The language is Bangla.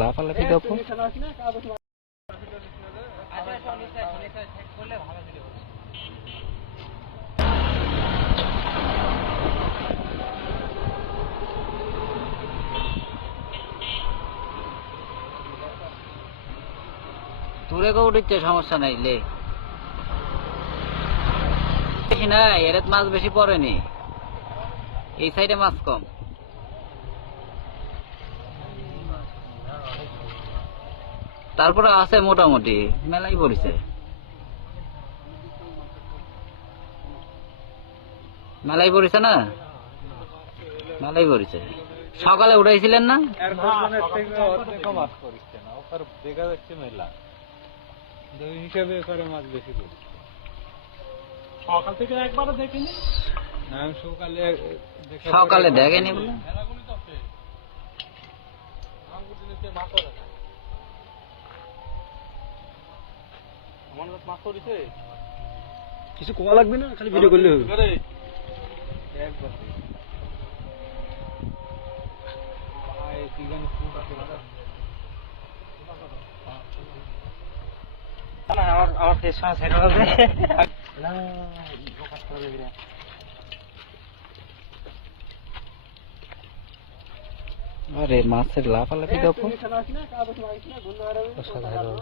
লাফালাফি দেখো। দূরে কেউ উঠছে, সমস্যা নাই। লে বেশি নাই, এর মাছ বেশি পড়েনি, এই সাইডে মাছ কম। তারপরে আছে মোটামুটি, মেলাই পড়েছে, মেলাই পড়েছে না, মেলাই পড়েছে। সকালে উঠাইছিলেন না? সকাল থেকে একবারও দেখিনি। সকালে দেখেনি বলে কিছু কোয়া লাগবে না, খালি ভিডিও করলে হবে। আমার ফেস সেটা হবে না। আরে মাছের লাফালাফি দেখো। অসাধারণ।